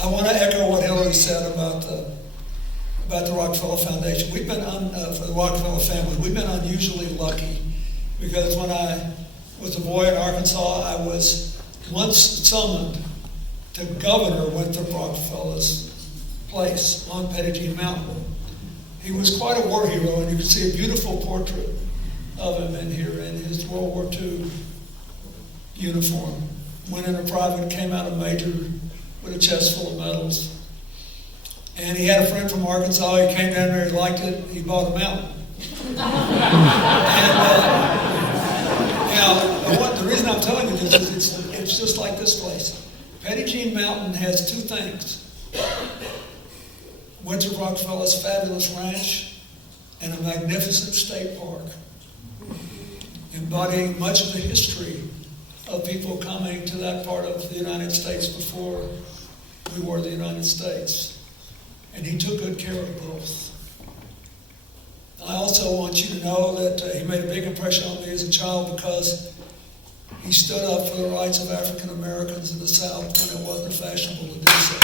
I want to echo what Hillary said about the Rockefeller Foundation. We've been for the Rockefeller family. We've been unusually lucky because when I was a boy in Arkansas, I was once summoned to Governor Winthrop Rockefeller's place on Petit Jean Mountain. He was quite a war hero, and you can see a beautiful portrait of him in here in his World War II uniform. Went in a private, came out a major with a chest full of medals. And he had a friend from Arkansas. He came down there, he liked it, he bought a mountain. And the reason I'm telling you this is it's just like this place. Petit Jean Mountain has two things. Winthrop Rockefeller's fabulous ranch and a magnificent state park, embodying much of the history of people coming to that part of the United States before we were the United States. And he took good care of both. I also want you to know that he made a big impression on me as a child because he stood up for the rights of African Americans in the South when it wasn't fashionable to do so.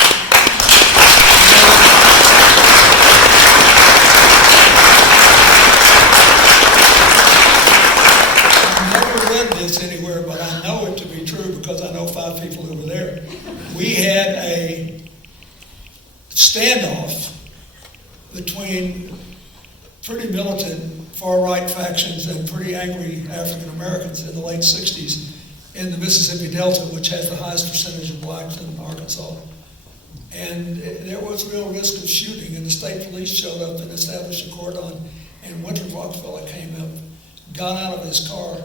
I've never read this anywhere, but I know it to be true because I know 5 people who were there. We had a standoff between pretty militant far-right factions and pretty angry African Americans in the late 60s in the Mississippi Delta, which has the highest percentage of blacks in Arkansas. And there was real risk of shooting, and the state police showed up and established a cordon, and Winthrop Rockefeller came up, got out of his car,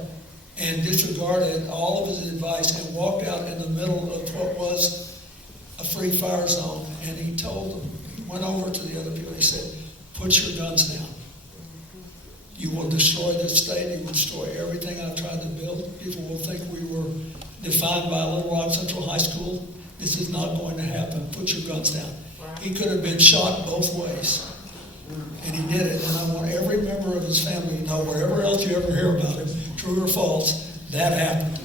and disregarded all of his advice and walked out in the middle of what was a free fire zone. And he told them, he went over to the other people, he said, "Put your guns down. You will destroy this state, you will destroy everything I've tried to build. People will think we were defined by Little Rock Central High School. This is not going to happen. Put your guns down." He could have been shot both ways. And he did it. And I want every member of his family to know, wherever else you ever hear about him, true or false, that happened.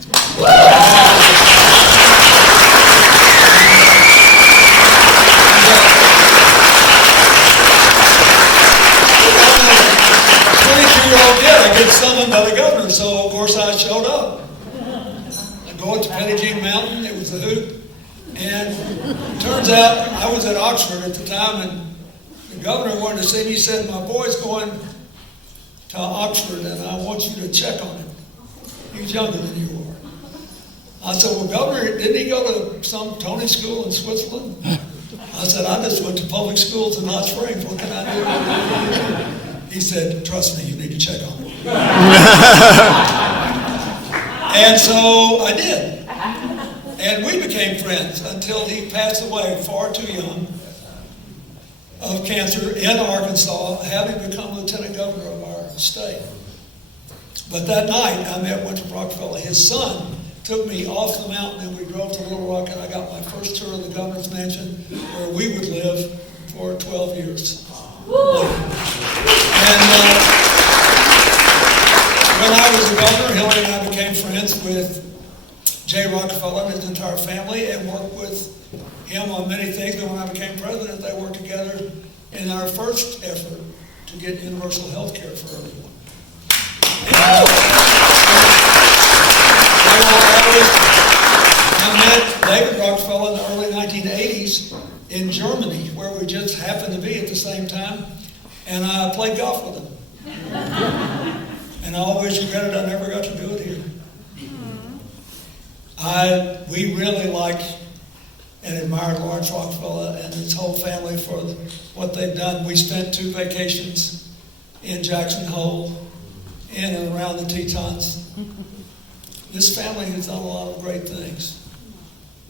I get summoned by the governor, so of course I showed up. I go up to Petit Jean Mountain, it was a hoot, and it turns out I was at Oxford at the time, and the governor wanted to see me. He said, "My boy's going to Oxford, and I want you to check on him. He's younger than you are." I said, "Well, Governor, didn't he go to some Tony school in Switzerland?" I said, "I just went to public schools in Hot Springs. What can I do?" He said, "Trust me, you need to check on him." And so I did. And we became friends until he passed away far too young of cancer in Arkansas, having become lieutenant governor of our state. But that night, I met Winthrop Rockefeller. His son took me off the mountain, and we drove to Little Rock, and I got my first tour of the governor's mansion, where we would live for 12 years. And when I was a governor, Hillary and I became friends with Jay Rockefeller and his entire family, and worked with him on many things. But when I became president, they worked together in our first effort to get universal health care for everyone. I met David Rockefeller in the early 1980s in Germany, where we just happened to be at the same time, and I played golf with him. And I always regretted I never got to do it here. We really like and admired Lawrence Rockefeller and his whole family for what they've done. We spent 2 vacations in Jackson Hole, in and around the Tetons. This family has done a lot of great things.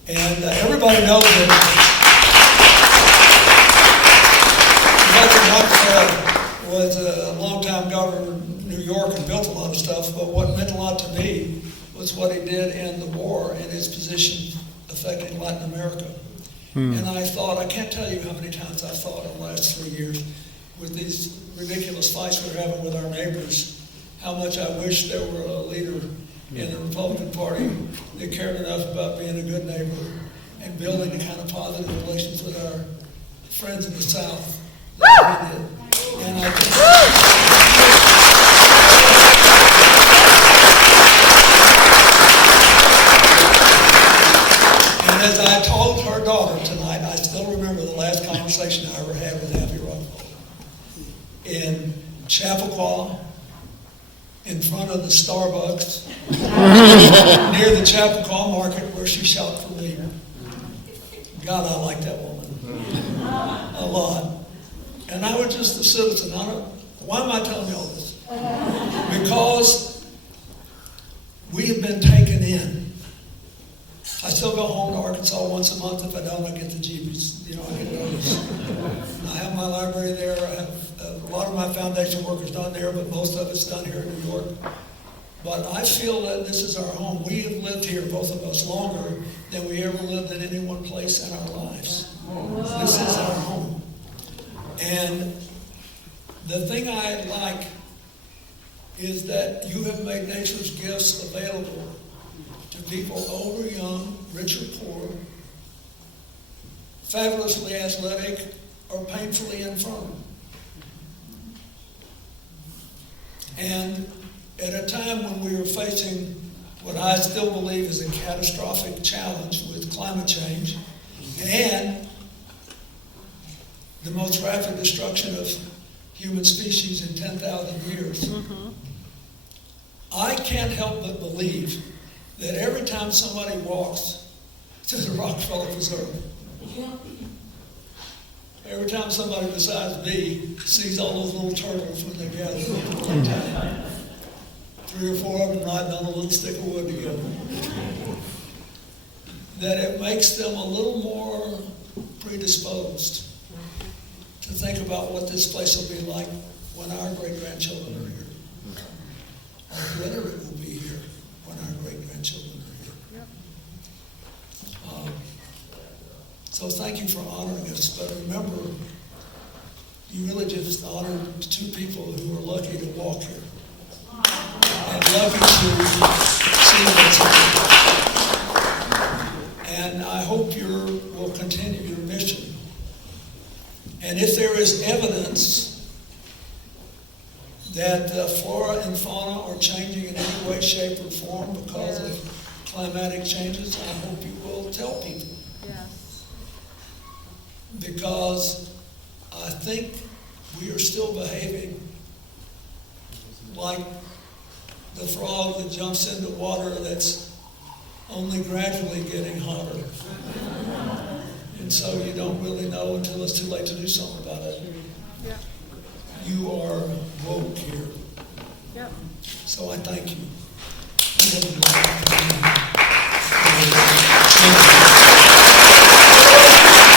And everybody knows that Rockefeller was a longtime governor of New York and built a lot of stuff, but what meant a lot to me was what he did in the war and his position affecting Latin America. And I thought, I can't tell you how many times I thought in the last 3 years, with these ridiculous fights we're having with our neighbors, how much I wish there were a leader in the Republican Party that cared enough about being a good neighbor and and building the kind of positive relations with our friends in the South that we did. And I think and as I told her daughter tonight, I still remember the last conversation I ever had with Happy Rockefeller. In Chappaqua, in front of the Starbucks, near the Chappaqua Market where she shopped for me. God, I like that woman a lot. And I was just a citizen. Why am I telling you all this? Because we have been taken in. I still go home to Arkansas once a month. If I don't, I get the jeebies. I get nervous. I have my library there. I have a lot of my foundation work is done there, but most of it's done here in New York. But I feel that this is our home. We have lived here, both of us, longer than we ever lived in any one place in our lives. This is our home. And the thing I like is that you have made nature's gifts available to people old or young, rich or poor, fabulously athletic or painfully infirm. And at a time when we are facing what I still believe is a catastrophic challenge with climate change and the most rapid destruction of human species in 10,000 years, I can't help but believe that every time somebody walks to the Rockefeller Preserve, every time somebody besides me sees all those little turtles when they gather, 3 or 4 of them riding on a little stick of wood together, that it makes them a little more predisposed to think about what this place will be like when our great-grandchildren are here, or whether it will be here when our great-grandchildren are here. So thank you for honoring us, but remember, you really just honored 2 people who are lucky to walk here and lucky to see what's here. And I hope you will continue your mission. And if there is evidence that the flora and fauna are changing in any way, shape, or form because of climatic changes, I hope you will tell people. Yes. Because I think we are still behaving like the frog that jumps into water that's only gradually getting hotter. And so you don't really know until it's too late to do something about it. Yeah. You are woke here. Yep. So I thank you.